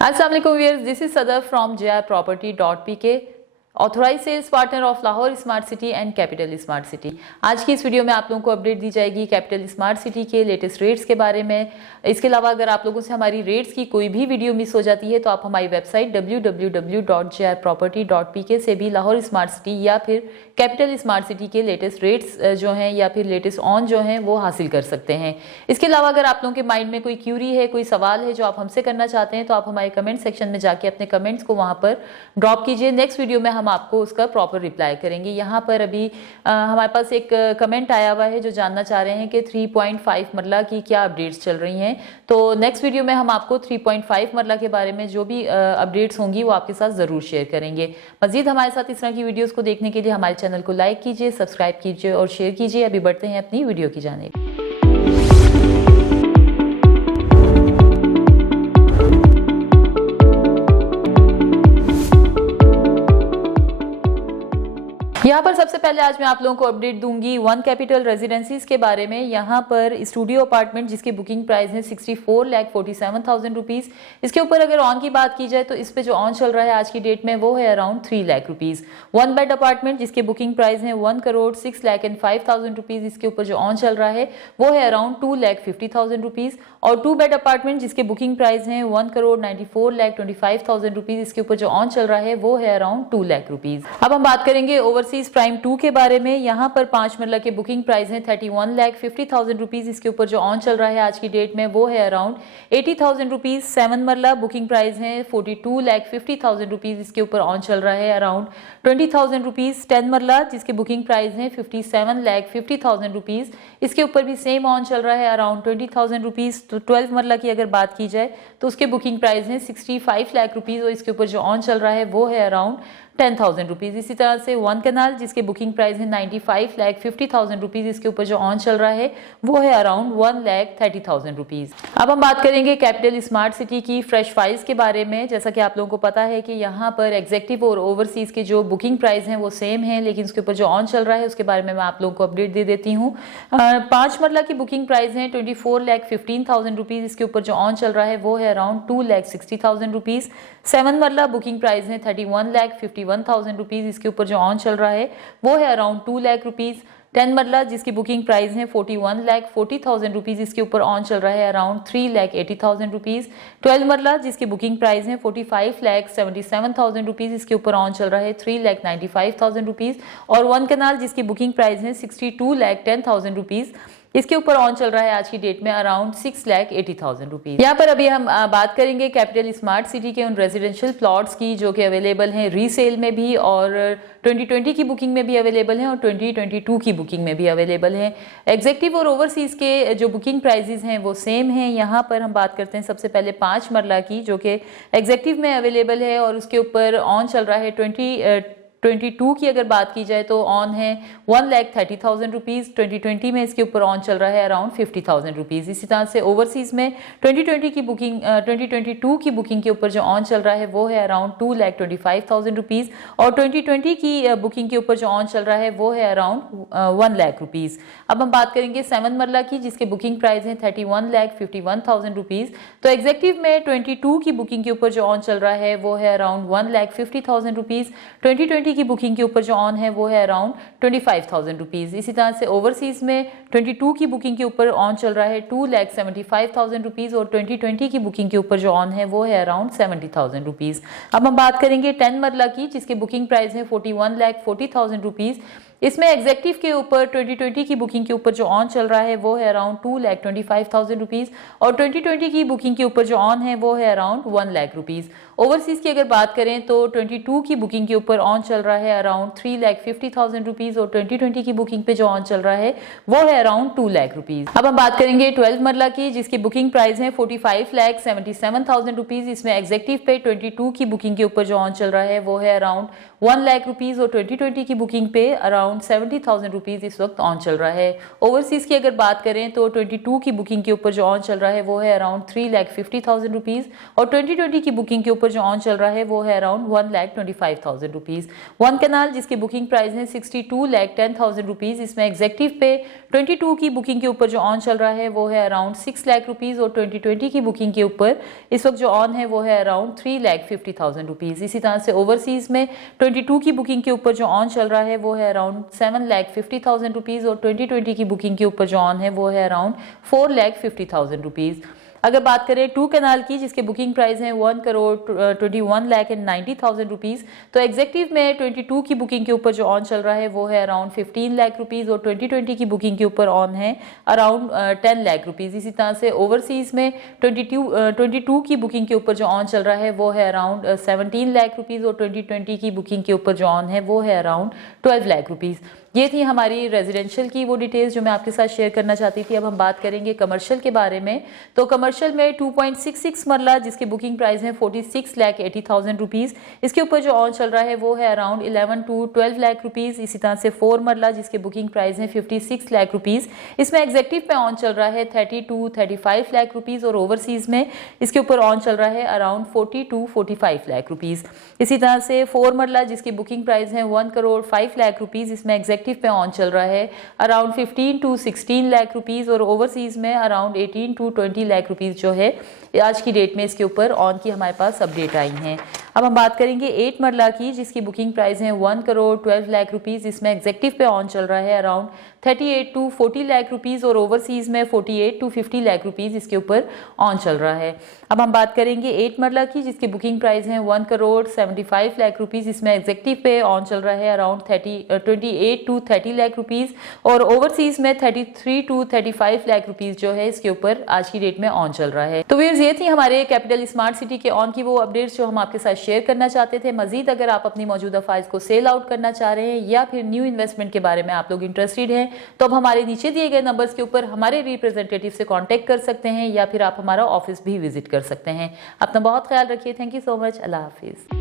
अस्सलाम वालेकुम viewers, this is Sadar from JIProperty.pk, authorise sales partner of Lahore smart city and capital smart city. आज की इस वीडियो में आप लोगों को अपडेट दी जाएगी कैपिटल स्मार्ट सिटी के लेटेस्ट रेट्स के बारे में। इसके अलावा अगर आप लोगों से हमारी रेट्स की कोई भी वीडियो मिस हो जाती है तो आप हमारी वेबसाइट www.JIProperty.pk से भी लाहौर स्मार्ट सिटी या फिर कैपिटल स्मार्ट सिटी के लेटेस्ट रेट्स जो हैं या फिर लेटेस्ट ऑन जो हैं वो हासिल कर सकते हैं। इसके अलावा अगर आप लोगों के माइंड में कोई क्यूरी है, कोई सवाल है जो आप हमसे करना चाहते हैं तो आप हमारे कमेंट सेक्शन में जाके अपने कमेंट्स को वहाँ पर ड्रॉप कीजिए। नेक्स्ट वीडियो में हम आपको उसका प्रॉपर रिप्लाई करेंगे। यहाँ पर अभी हमारे पास एक कमेंट आया हुआ है जो जानना चाह रहे हैं कि 3.5 मरला की क्या अपडेट्स चल रही हैं। तो नेक्स्ट वीडियो में हम आपको 3.5 मरला के बारे में जो भी अपडेट्स होंगी वो आपके साथ ज़रूर शेयर करेंगे। मजीद हमारे साथ इस तरह की वीडियोज़ को देखने के लिए हमारे चैनल को लाइक कीजिए, सब्सक्राइब कीजिए और शेयर कीजिए। अभी बढ़ते हैं अपनी वीडियो की जानिब। यहाँ पर सबसे पहले आज मैं आप लोगों को अपडेट दूंगी वन कैपिटल रेजिडेंसीज के बारे में। यहाँ पर स्टूडियो अपार्टमेंट जिसकी बुकिंग प्राइस है 64,47,000 रुपीज़। इसके ऊपर अगर ऑन की बात की जाए तो इस पे जो ऑन चल रहा है आज की डेट में वो है around 3 lakh rupees. One bed apartment जिसकी बुकिंग प्राइस है 1,06,05,000 रुपीज़। इसके ऊपर जो ऑन चल रहा है वो है अराउंड 2,50,000 रुपीज़। और 2 बेड अपार्टमेंट जिसके बुकिंग प्राइस है 1,94,25,000 रुपीज़। इसके ऊपर जो ऑन चल रहा है वो है अराउंड 2 लाख रुपीज़। अब हम बात करेंगे ओवरसीज प्राइम 2 के बारे में। यहाँ पर 5 मरला के बुकिंग प्राइस है 31,50,000 रुपीज़। इसके ऊपर जो ऑन चल रहा है आज की डेट में वो है अराउंड 80,000 रुपीज़। 7 मरला बुकिंग प्राइस है 42,50,000 रुपीज़। इसके ऊपर ऑन चल रहा है अराउंड 20,000 रुपीज़। 10 मरला जिसकी बुकिंग प्राइस है 57,50,000 रुपीज़। इसके ऊपर भी सेम ऑन चल रहा है अराउंड 20,000 रुपीज़। तो 12 मरला की अगर बात की जाए तो उसके बुकिंग प्राइस है 65 लाख रुपीज़ और इसके ऊपर जो ऑन चल रहा है वो है अराउंड 10,000 रुपीज़। इसी तरह से वन कैनाल जिसके बुकिंग प्राइस है 95,50,000 रुपीज़। इसके ऊपर जो ऑन चल रहा है वो है अराउंड 1,30,000 रुपीज़। अब हम बात करेंगे कैपिटल स्मार्ट सिटी की फ्रेश फाइल्स के बारे में। जैसा कि आप लोगों को पता है कि यहाँ पर एग्जेक्टिव और ओवरसीज़ के जो बुकिंग प्राइस हैं वो सेम है, लेकिन उसके ऊपर जो ऑन चल रहा है उसके बारे में मैं आप लोगों को अपडेट दे देती हूँ। 5 मरला की बुकिंग प्राइस है 24,15,000 रुपीज़। इसके ऊपर जो ऑन चल रहा है वो है अराउंड 2,60,000 रुपीज़। 7 मरला बुकिंग प्राइस है 31,51,000 रुपीज़। इसके ऊपर जो ऑन चल रहा है वो है अराउंड 2 लाख रुपीज़। 10 मरला जिसकी बुकिंग प्राइस है 41,40,000 रुपीज़। इसके ऊपर ऑन चल रहा है अराउंड 3,80,000 रुपीज़। 12 मरला जिसकी बुकिंग प्राइस है 45,77,000 रुपीज़। इसके ऊपर ऑन चल रहा है 3,95,000 रुपीज़। और वन कैनाल जिसकी बुकिंग प्राइस है 62,10,000 रुपीज़। इसके ऊपर ऑन चल रहा है आज की डेट में अराउंड 6,80,000 रुपीज़। यहाँ पर अभी हम बात करेंगे कैपिटल स्मार्ट सिटी के उन रेजिडेंशियल प्लॉट्स की जो कि अवेलेबल हैं रीसेल में भी और 2020 की बुकिंग में भी अवेलेबल हैं और 2022 की बुकिंग में भी अवेलेबल हैं। एग्जेक्टिव और ओवरसीज़ के जो बुकिंग प्राइजेस हैं वो सेम हैं। यहाँ पर हम बात करते हैं सबसे पहले 5 मरला की जो कि एग्जेक्टिव में अवेलेबल है और उसके ऊपर ऑन चल रहा है 2022 की अगर बात की जाए तो ऑन है 1,30,000 रुपीज़। 2020 में इसके ऊपर ऑन चल रहा है अराउंड 50,000 रुपीज़। इसी तरह से ओवरसीज़ में 2022 की बुकिंग के ऊपर जो ऑन चल रहा है वो है अराउंड 2,25,000 रुपीज़ और 2020 की बुकिंग के ऊपर जो ऑन चल रहा है वो है अराउंड 1 लाख रुपीज़। अब हम बात करेंगे 7 मरला की जिसके बुकिंग प्राइस है 31,51,000 रुपीज़। तो एग्जेक्टिव में 22 की बुकिंग के ऊपर जो ऑन चल रहा है वो है अराउंड 1,50,000 रुपीज़। 2020 की बुकिंग के ऊपर जो ऑन है वो है अराउंड 25,000 रुपीज़। इसी तरह से ओवरसीज़ में 22 की बुकिंग के ऊपर ऑन चल रहा है 2,75,000 रुपीज़ और 2020 की बुकिंग के ऊपर जो ऑन है वो है अराउंड 70,000 रुपीज़। अब हम बात करेंगे 10 मरला की जिसकी बुकिंग प्राइस है 41,40,000 रुपीज़। इसमें एग्जेक्टिव के ऊपर 2020 की बुकिंग के ऊपर जो ऑन चल रहा है वो है अराउंड 2,25,000 रुपीज़ और 2020 की बुकिंग के ऊपर जो ऑन है वो है अराउंड 1 लाख रुपीज़। ओवरसीज़ की अगर बात करें तो 22 की बुकिंग के ऊपर ऑन चल रहा है अराउंड 3,50,000 रुपीज़ और 2020 की बुकिंग पे जो ऑन चल रहा है वो है अराउंड 2 लाख रुपीज़। अब हम बात करेंगे 12 मरला की जिसकी बुकिंग प्राइस है 45,77,000 रुपीज़। इसमें एग्जेक्टिव पे 22 की बुकिंग के ऊपर जो ऑन चल रहा है वो है अराउंड 1 लाख रुपीज़ और 2020 की बुकिंग पे अराउंड अराउंड 70,000 रुपीज़ इस वक्त ऑन चल रहा है। ओवरसीज़ की अगर बात करें तो 22 की बुकिंग के ऊपर जो ऑन चल रहा है वो है अराउंड 3,50,000 रुपीज़ और 2020 की बुकिंग के ऊपर जो ऑन चल रहा है वो है अराउंड 1,25,000 रुपीज़। वन कैनाल जिसकी बुकिंग प्राइस है 62,10,000 रुपीज़, इसमें एग्जेक्टिव पे 22 की बुकिंग के ऊपर जो ऑन चल रहा है वो है अराउंड 6 लाख रुपीज़ और 2020 की बुकिंग के ऊपर इस वक्त जो ऑन है वो है अराउंड 3,50,000 रुपीज़। इसी तरह से ओवरसीज़ में 22 की बुकिंग के ऊपर जो ऑन चल रहा है वो है अराउंड 7,50,000 रुपीज़ और 2020 की बुकिंग के ऊपर जो ऑन है वो है अराउंड 4,50,000 रुपीज़। अगर बात करें 2 कैनाल की जिसके बुकिंग प्राइस है 1,21,90,000 रुपीज़, तो एग्जेक्टिव में 22 की बुकिंग के ऊपर जो ऑन चल रहा है वो है अराउंड 15 लाख रुपीज़ और 2020 की बुकिंग के ऊपर ऑन है अराउंड 10 लाख रुपीज़। इसी तरह से ओवरसीज़ में 22 की बुकिंग के ऊपर जो ऑन चल रहा है वो है अराउंड 17 लाख रुपीज़ और 2020 की बुकिंग के ऊपर जो ऑन है वो है अराउंड 12 लाख रुपीज़। ये थी हमारी रेजिडेंशियल की वो डिटेल्स जो मैं आपके साथ शेयर करना चाहती थी। अब हम बात करेंगे कमर्शियल के बारे में। तो कमर्शियल में 2.66 मरला जिसकी बुकिंग प्राइस है 46,80,000 रुपीज़, इसके ऊपर जो ऑन चल रहा है वो है अराउंड 11 to 12 लाख रुपीज़। इसी तरह से 4 मरला जिसके बुकिंग प्राइस है 56 लाख रुपीज़, इसमें एग्जेक्टिव पे ऑन चल रहा है 30 to 35 लाख रुपीज़ और ओवरसीज़ में इसके ऊपर ऑन चल रहा है अराउंड 40 to 45 लाख रुपीज़। इसी तरह से 4 मरला जिसकी बुकिंग प्राइस है 1,05 लाख रुपीज़, इसमें एग्जेक्टिव पे ऑन चल रहा है अराउंड 15 to 16 लाख रुपीज़ और ओवरसीज में अराउंड 18 to 20 लाख रुपीज़ जो है आज की डेट में इसके ऊपर ऑन की हमारे पास अपडेट आई हैं। अब हम बात करेंगे 8 मरला की जिसकी बुकिंग प्राइस है 1,12 लाख रुपीज़, इसमें एग्जेक्टिव पे ऑन चल रहा है अराउंड 38 to 40 लाख रुपीज़ और ओवरसीज में 48 to 50 लाख रुपीज़ इसके ऊपर ऑन चल रहा है। अब हम बात करेंगे 8 मरला की जिसकी बुकिंग प्राइस है 1,75 लाख रुपीज़, इसमें एग्जेक्टिव पे ऑन चल रहा है अराउंड 28 to 30 लाख रुपीज़ और ओवरसीज में 33 to 35 लाख रुपीज़ जो है इसके ऊपर आज की डेट में ऑन चल रहा है। तो व्यूअर्स ये थी हमारे कैपिटल स्मार्ट सिटी के ऑन की वो अपडेट्स जो हम आपके साथ शेयर करना चाहते थे। मजीद अगर आप अपनी मौजूदा फाइल्स को सेल आउट करना चाह रहे हैं या फिर न्यू इन्वेस्टमेंट के बारे में आप लोग इंटरेस्टेड हैं तो अब हमारे नीचे दिए गए नंबर्स के ऊपर हमारे रिप्रेजेंटेटिव से कांटेक्ट कर सकते हैं या फिर आप हमारा ऑफिस भी विजिट कर सकते हैं। अपना बहुत ख्याल रखिए। Thank you so much. अल्लाह हाफिज़।